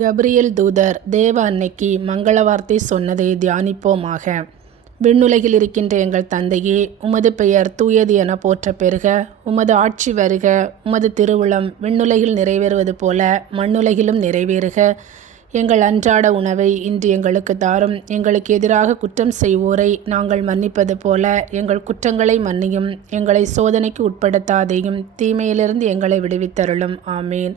Gabriel தூதர் தேவ அன்னைக்கு மங்கள வார்த்தை சொன்னதை தியானிப்போமாக விண்ணுலகில் இருக்கின்ற எங்கள் தந்தையே உமது பெயர் தூயது என போற்ற பெறுக உமது ஆட்சி வருக உமது திருவுளம் விண்ணுலகில் நிறைவேறுவது போல மண்ணுலகிலும் நிறைவேறுக எங்கள் அன்றாட உணவை இன்று எங்களுக்கு தாரும் எங்களுக்கு எதிராக குற்றம் செய்வோரை நாங்கள் மன்னிப்பது போல எங்கள் குற்றங்களை மன்னியும் எங்களை சோதனைக்கு உட்படுத்தாதையும் தீமையிலிருந்து எங்களை விடுவித்தருளும் ஆமேன்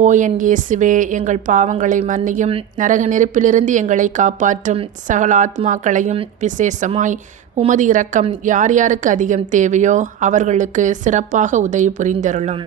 ஓ என் இயேசுவே எங்கள் பாவங்களை மன்னியும் நரக நெருப்பிலிருந்து எங்களை காப்பாற்றும் சகல ஆத்மாக்களையும் விசேஷமாய் உமது இரக்கம் யார் யாருக்கு அதிகம் தேவையோ அவர்களுக்கு சிறப்பாக உதவி புரிந்தருளும்